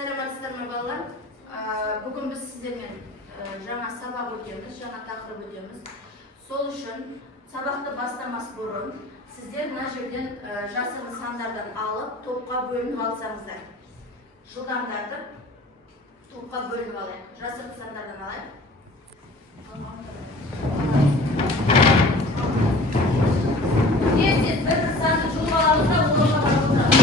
Саламатсыздар ма балалар? Бүгін біз сіздермен жаңа сабақ өтеміз, жаңа тақырып өтеміз. Сол үшін сабақты бастамас бұрын сіздер мына жерден жасырын сандардан алып топқа бөлініп алсаңыздар. Жылдамдатып топқа бөлініп алайық. Жасырын сандардан алайық. Тез-тез бір санды жұлып аламыз да орынға барып отырамыз.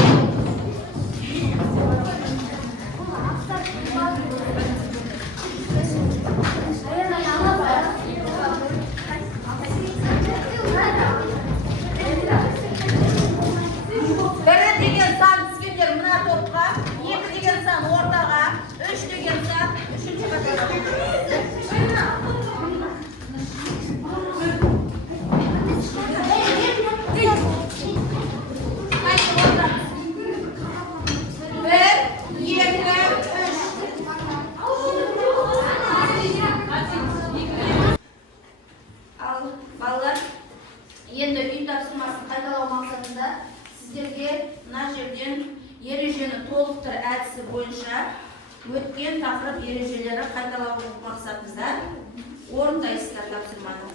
Енді үй тапсырмасын қайталау мақсатында сіздерге мына жерден ережені толықтыр әдісі бойынша өткен тақырып ережелері қайталау мақсатында орындайсыздар тапсырманы.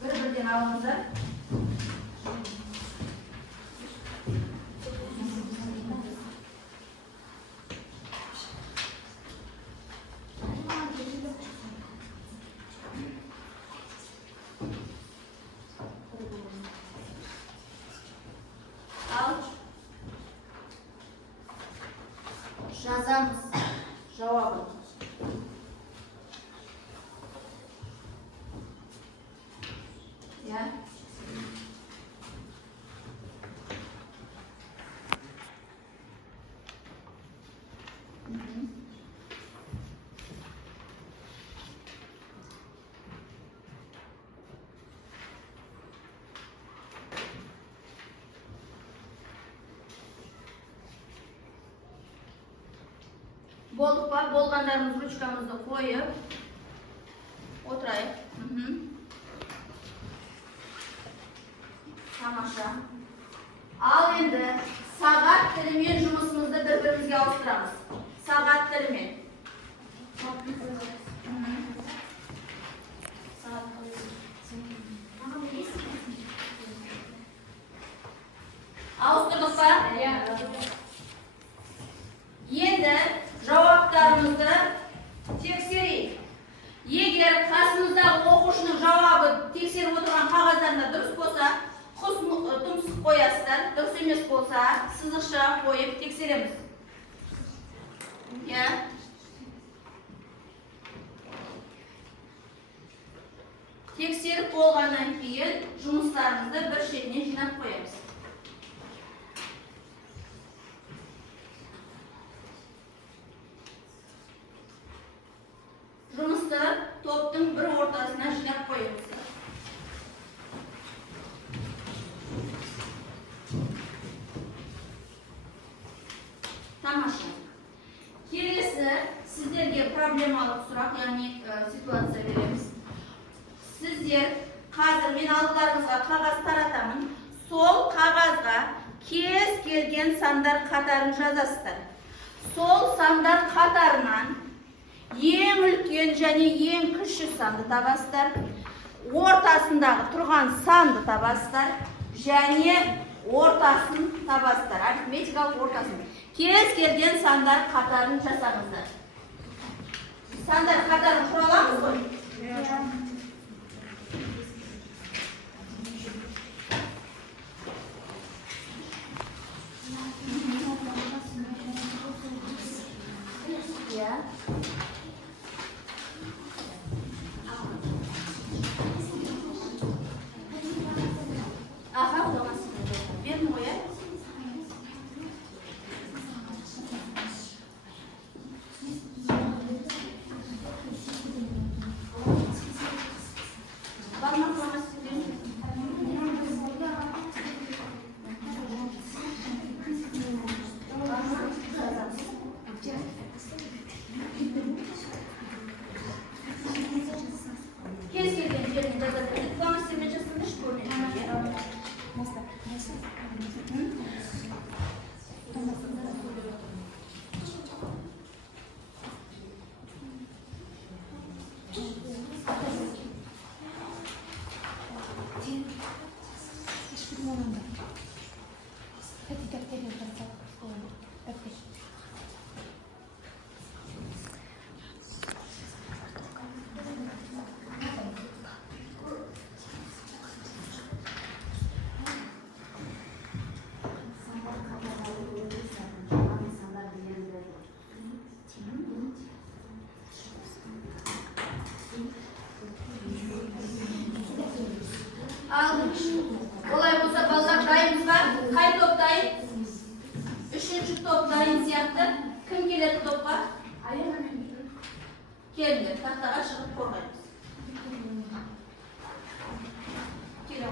Бір-бірден алыңыздар. Жазамыз жауабын. Болдық па? Болғандарымыз ручкамызды қойып отырайық. Тамаша. Ал енді сағат тілімен жұмысымызды бір-бірімізге ауыстырамыз. Сағат тілімен. Ауыстырдық па? Енді жауаптарымызды тексерейік. Егер қасымыздағы оқушының жауабы тексеріп отырған қағаздарында дұрыс болса, тұмсық қоясыздар. Дұрыс емес болса, сызықша қойып тексереміз. Тексеріп болғаннан кейін жұмыстарымызды бір шетіне жинап қоямыз. Жұмысты топтың бір ортасына жинап қойыңыз. Тамаша. Келесі сіздерге проблемалық сұрақ, яғни ситуация береміз. Сіздер қазір мен алдыларыңызға қағаз таратамын. Сол қағазға кез келген сандар қатарын жазасыздар. Сол сандар қатарынан ең үлкен және ең кіші санды табасыздар. Ортасындағы тұрған санды табасыздар және ортасын табасыздар. Арифметикалық ортасын. Кез келген сандар қатарын жасаңыздар. Сандар қатарын құраламыз ғой? Olay olsa ballar dayımız var. Kay top dayı? Üçüncü top dayın siyahtı. Kim gelir topla? Geldi. Tahta aşağı korkayız. Gel oğlum.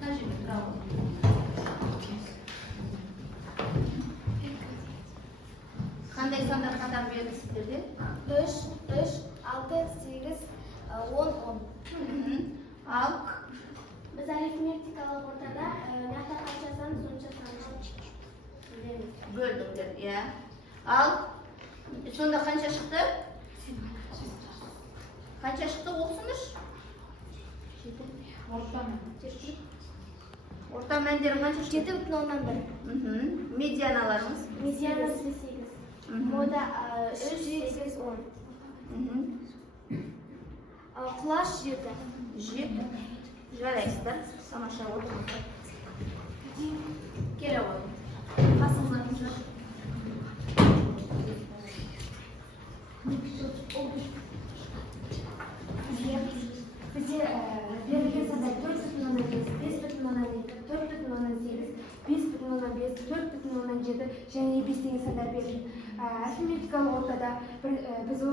Najib, bravo. Qanday sonlar qator berdi sizlarga? 3, 6, 8, 10, 10. Al. Biz arifmetikалық ортада нақта қанша сан, сонша санды білеміз. Böldüm ya. Al. Sonunda qancha chiqdi? Qancha chiqdi o'qisiniz? O'rta manzara qancha chiqdi? 7,1. Medianalarimiz. Medianасы 8. Moda 3, 8, 10. Құлаш 7. 7. Жарайсыздар. Тамаша отырыңыздар. Келе ғой. Қасыңызға тұрыңыздар. Бізде берілген сандар 4,5, 5,2, 4,8, 5,5, 4,7 және 5 деген сандар берілген. Арифметикалық ортада біз ол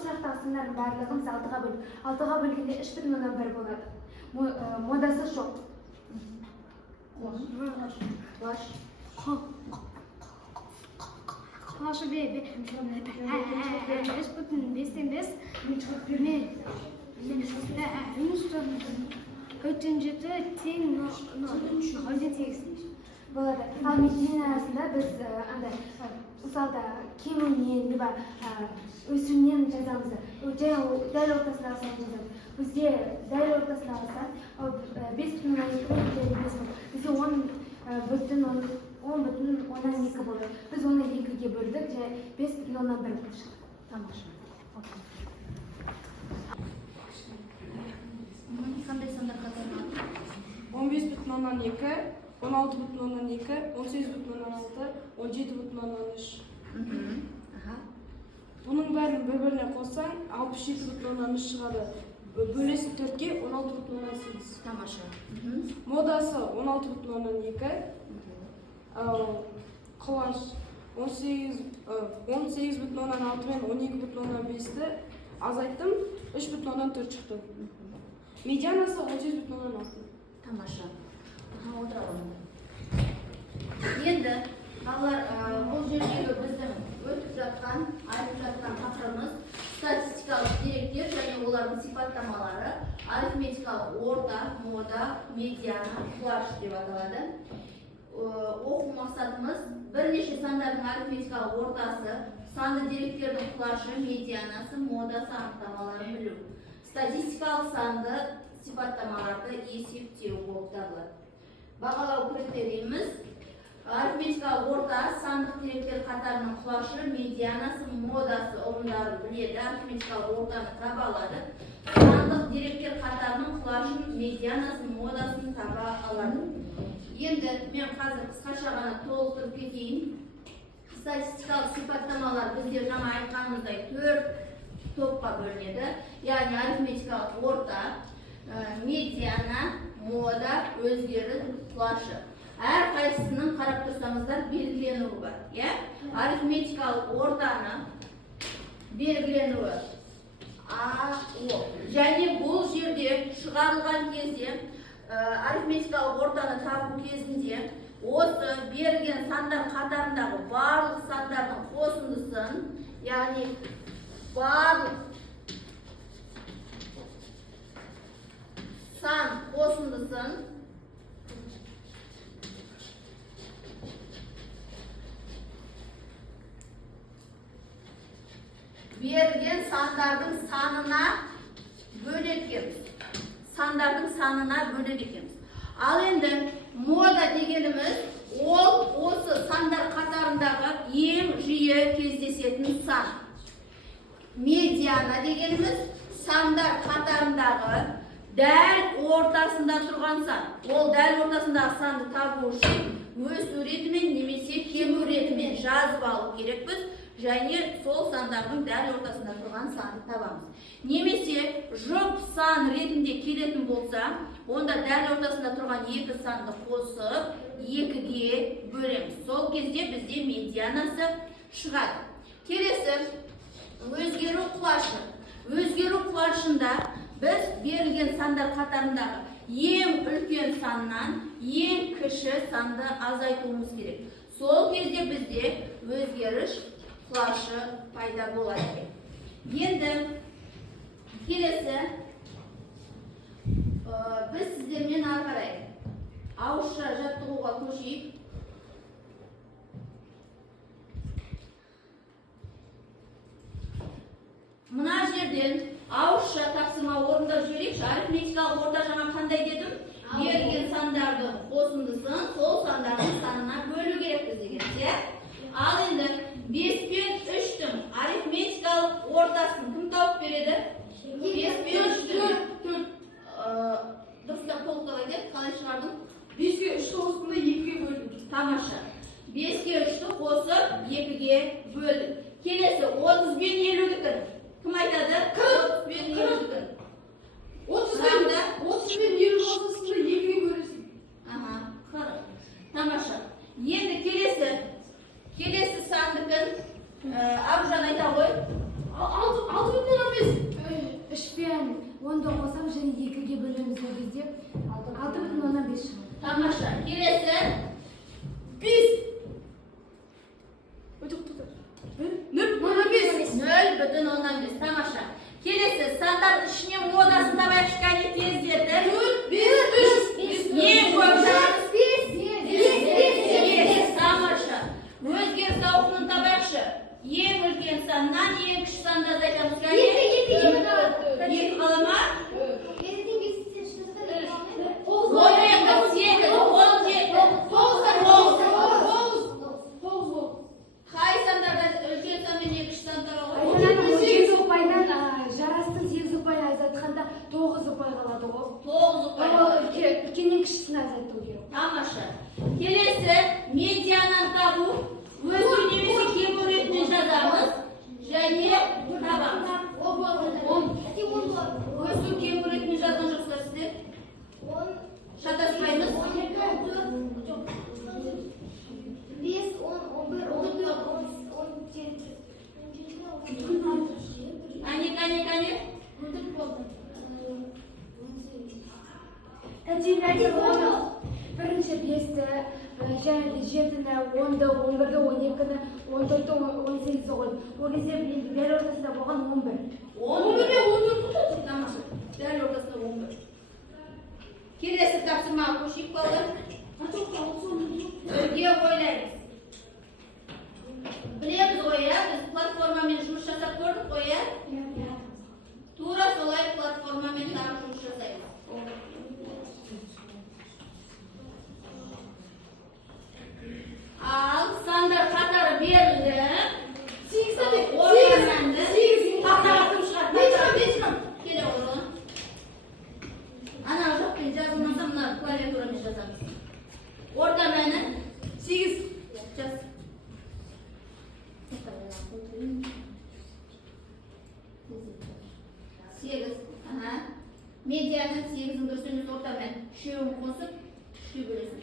сұрақтағы сандардың барлығын 6-ға бөлдік. 6-ға бөлгенде 3,1 болады. Модасы жоқ. Құлаш. Құлашы 3,5 болады. Ал медицина арасында біз мысалда кемуінен, либо өсуінен жазамыз. Дәл ортасына алсақ жазамыз. Бізде дәл ортасына алсақ 5,2 бізде 10,2 болады. Біз оны 2-ге бөлдік және 5,1 болды. Тамаша. Қандай сандар қатарынан? 15,2, 16,2, 18,6, 17,3. Бұның бәрін бір-біріне қоссаң 67,3 шығады. Бөлесі 4-ге 16,8. Тамаша. Модасы 16,2, құлаш 18,6 мен 12,5-ті азайттым, 3,4 шықты. Медианасы 18,6. Тамаша. Отырalım. Енді балалар бұл жердегі біздің өтіп жатқан, айтып жатқан тақырыбымыз статистикалық деректер және олардың сипаттамалары, арифметикалық орта, мода, медиана, құлаш деп аталады. Оқу мақсатымыз бірнеше сандардың арифметикалық ортасы, санды деректердің құлашы, медианасы, модасы анықтамаларын білу. Статистикалық санды сипаттамаларды есептеу болып табылады. Бағалау критерийіміз арифметикалық орта сандық деректер қатарының құлашы, медианасы, модасы ұғымдарын біледі. Арифметикалық ортаны таба алады. Сандық деректер қатарының құлашын, медианасын, модасын таба алады. Енді мен қазір қысқаша ғана толықтырып кетейін. Статистикалық сипаттамалар бізде жаңа айтқанымыздай 4 топқа бөлінеді. Яғни арифметикалық орта, медиана, мода, өзгері, құлашы. Әр қайсысының қарап тұрсаңыздар белгіленуі бар. Арифметикалық ортаны белгіленуі А, О. Және бұл жерде шығарылған кезде арифметикалық ортаны табу кезінде осы берілген сандар қатарындағы барлық сандардың қосындысын, яғни барлық сан қосындысын берілген сандардың санына бөліп sandардың санына бөледі екенбіз. Ал енді мода дегеніміз ол осы сандар қатарындағы ең жиі кездесетін сан. Медиана дегеніміз сандар қатарындағы дәл ортасында тұрған сан. Ол дәл ортасындағы санды табу үшін өсу ретімен немесе кему ретімен жазып алу керекпіз. Және сол сандардың дәл ортасында тұрған санды табамыз. Немесе жұп сан ретінде келетін болса, онда дәл ортасында тұрған екі санды қосып, екіге бөлеміз. Сол кезде бізде медианасы шығады. Келесі, өзгеру құлашы. Өзгеру құлашында біз берілген сандар қатарындағы ең үлкен саннан ең кіші санды азайтуымыз керек. Сол кезде бізде өзгеріш құлашы пайда болады. Енді келесі біз сіздермен ары қарай ауызша жаттығуға көшейік. Мына жерден ауызша тапсырма орындап жіберейікші. Арифметикалық орта жаңа қандай дедім? Берілген сандардың қосындысын сол сандардың санына бөлу керекпіз деген. Ал енді 5 пен 3-тің арифметикалық ортасын кім тауып береді? 5 пен 3-тің дұрыстап толықтырайын деп қалай шығардым? 5-ке 3-ті қосқанда 2-ге бөлдім. Тамаша. 5-ке 3-ті қосып 2-ге бөлдім. Келесі 30 пен 50-дікін кім айтады? 30 пен 50-дікін. 30 пен 50 қосқанда 2-ге бөлесің. Тамаша. Енді келесі сандыкын Аружан айта ғой. 6,5. 3 пен 10-ды қосам және 2-ге бөлеміз ол кезде 6,5 шығады. Тамаша. Келесі 5. Өте 0,5. Тамаша. Келесі сандар ішіне модасын табайықшы кәне тездетіп. 4, 5, 3. Ең көп санымыз 5. Тамаша. Өзгеріс ауқымын табайықшы. Ең үлкен саннан ең кіші санды азайтамыз кәне. 2 қалама. 9. Қай сандардан үлкен сан мен ең кіші сан табуға? 8 ұпайдан жарастың 8 ұпайын азайтқанда 9 ұпай қалады ғой. 9 ұпай. Үлкеннен кішісін азайту керек. Тамаша. Келесі медиананы табу. Өсу немесе кему ретінде жазамыз. Және табамыз. Өсу кему ретінде жазған жоқсыздар сіздер? Шатаспаймыз. 10. Бірінші 5-ті, және 7-ні, 10-ді, 11-ді, 12-ні, 14-ті, 18-ді қойып. Ол кезде дәл ортасында болған 11. 11-де 14. Тамаша. Дәл ортасында 11. Келесі тапсырмаға көшейік балалар. Бірге ойлаймыз. Білеміз ғой, біз платформамен жұмыс жасап көрдік қой, тура солай платформамен тағы жұмыс жасаймыз. Ал сандар қатары берілді. 8 тақтаға кім шығады? Келе орын. Ана жоқпен жазылмаса, мына клавиатурамен жазамыз. Орта мәні 8. Жаз. Медианы 8-дің дұрыс емес орта мән. 3-ін қосып, 3-ге бөлесің.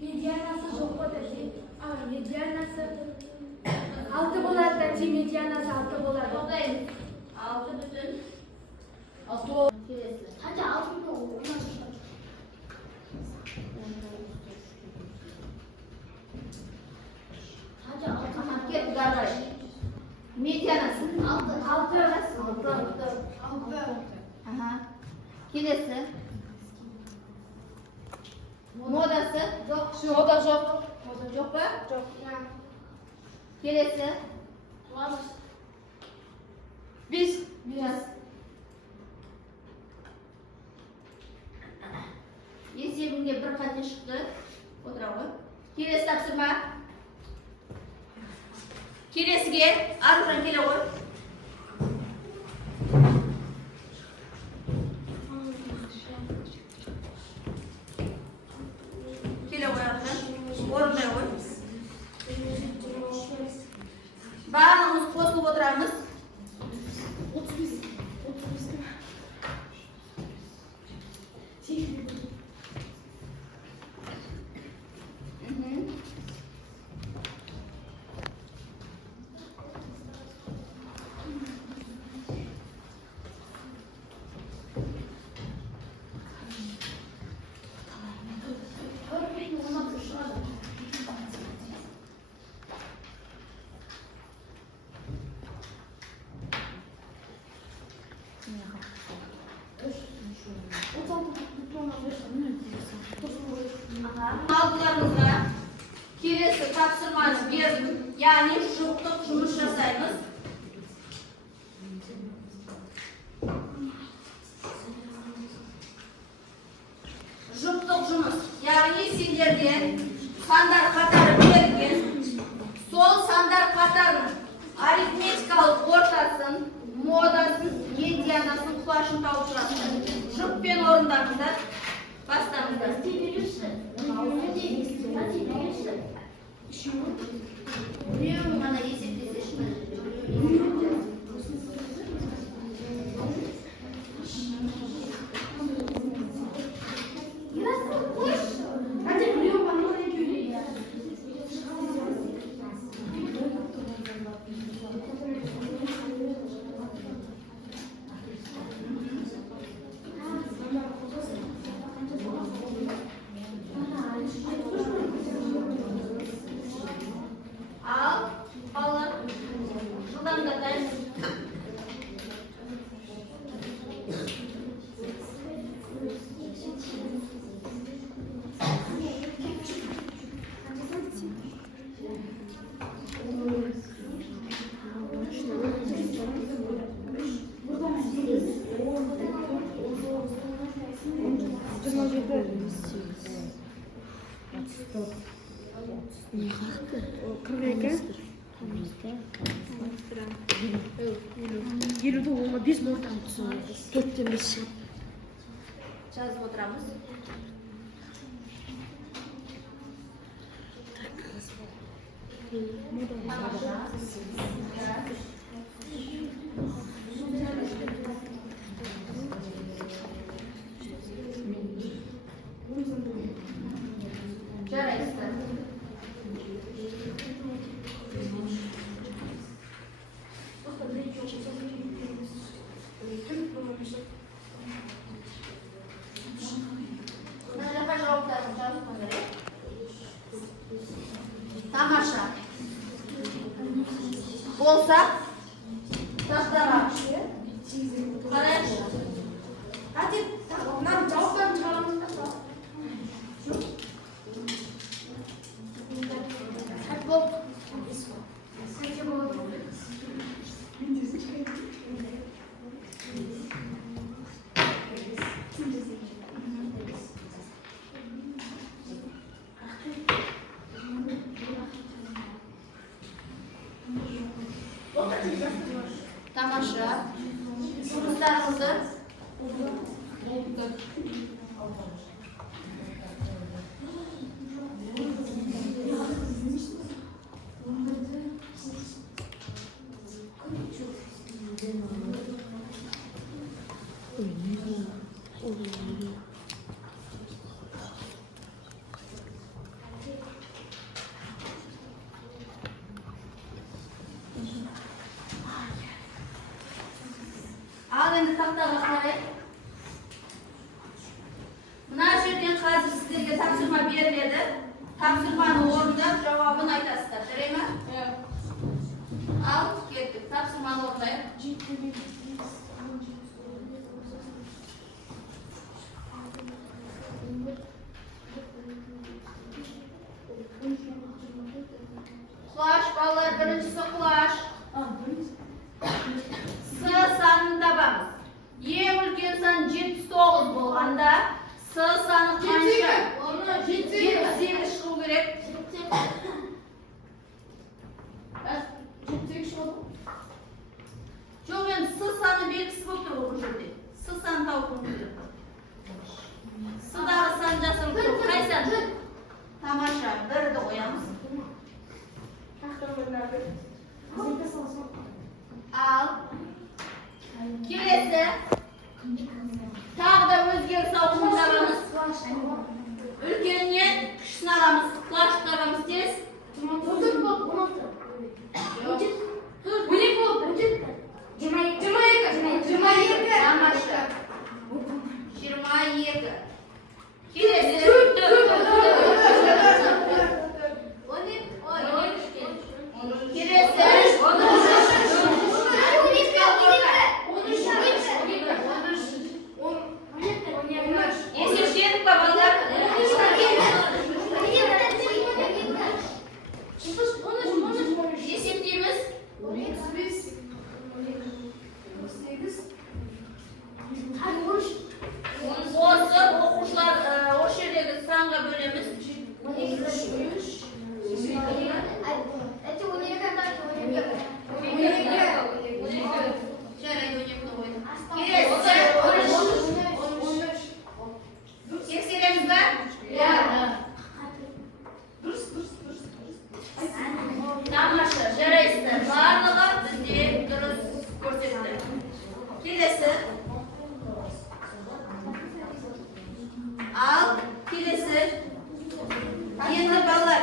Медианасы жоқ қоды. Медианасы 6 болады, медианасы 6 болады. Тоқтайын. 6,6. Келесі. Кет гараж. Медианасы 6. Келесі. Модасы жоқ. Мода жоқ. Жоқ па? Жоқ. Келесі. Biz. Есебінде бір қате шықты. Отыра ғой. Келесі тапсырма. Келесіге Аружан келе ғой. Келе ғой Аружан. Орындай ғой. Барлығымыз қосылып отырамыз. 35. Aldılarınızda kelesi tapsırmanı berdim. Yani жұптық жұмыс жасаймыз. Жұптық жұмыс. Yani сендерге сандар қатары берілген. Сол сандар қатарының арифметикалық ортасын, модасын, медианасын, құлашын тауып шығасыздар. Жұппен орындаңыздар. Бастаңыздар. Біреуін ғана есептесеші. Елуді оңа 5 минуттан түсіңіз. 4-тен 5 шығып. Жазып отырамыз. Жарайсыздар. Мына жаққа жауаптарын жазыңыздар. Тамаша. Болса, тақтаға. Қарайшы. Әтеп, мынаны жауаптарын шығарамыздар. Болды. Тамаша. Жұмыстарыңызды ал енді тақтаға қарай. Мына жерден қазір сіздерге тапсырма беріледі. Тапсырманы орындап, жауабын айтасыздар. Жарай ма? Ал, кеттік. Тапсырманы орындайық. Құлаш, балалар, біріншісі құлаш. san 79 bo'lganda S sani qancha? 78 chiqu kerak. Yo'q, endi S sani belgisi bo'lib turibdi bu yerda. S sani topib kerak. Sudagi san jasur qaysi? Tamasha, birni qo'yamiz. Al. Kelesi. Tağda o'zgarsa o'qishlarimiz. Ulkenni qishnalamiz, plashlarimiz tez. Tamasha. 22. Kelesi. Al, kelesi. Endi bolalar,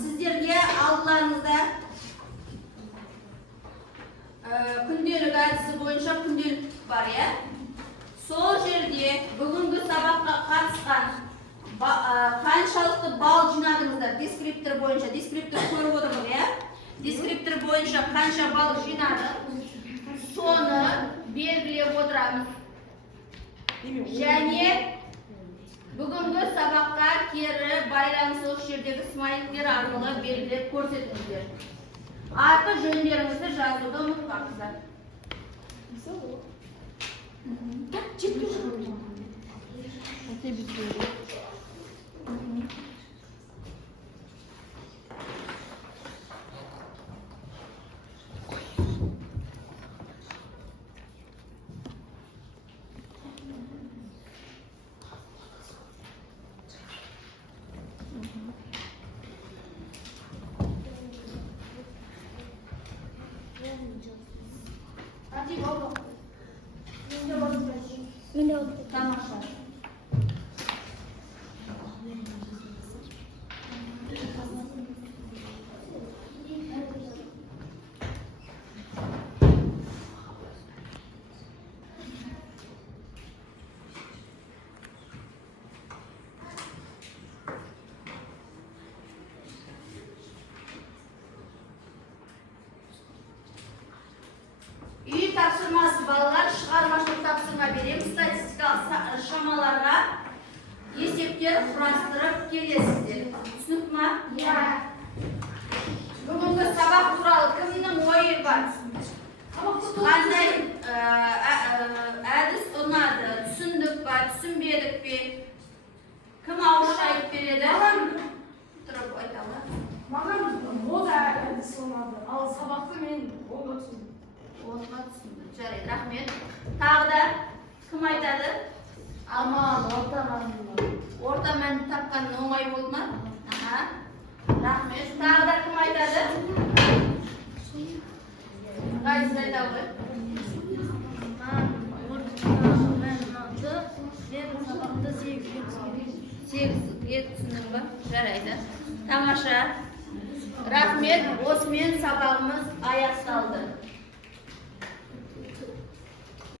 sizlarga aldilaringizda kundalik adisi bo'yicha kundalik bor ya. Sol yerda bugungi saboqqa qatnashgan qanchalik ball jinadingizlar deskriptor bo'yicha, deskriptor ko'rib o'tiribmiz ya. Deskriptor bo'yicha qancha ball jinadi? Soni belgilab o'tiramiz. Ya'ni bugungi saboqqa keri bayram so'zsherdagi smayliklar orqali belgilab ko'rsatingizlar. Ati jo'nlaringizni yozuvda unutmangizlar. Tamasha. Uy topshirmasi bolalar chiqarmashlik topshirma beramiz. Statistik shamalarga eseplar qurashtirib kelasizlar. Tushunibmi? Bugungi saboq turali kimning o'yi bor? Qanday adis unadi? Tushundikmi, tushunmadikmi? Kim o'xshayib beradi? Turib aytaman. Mana moda adis unadi. Al saboqni men o'qitdim. Jarayt, rahmet. Tağda kim aytadi? Aman, O'rtaman topgan o'ng'ay bo'ldimi? Aha. Rahmet. Tağda kim aytadi? Qaysi aytadi? Jarayt. Tamasha. Rahmet. O'smen sabog'imiz oyoqsaldi.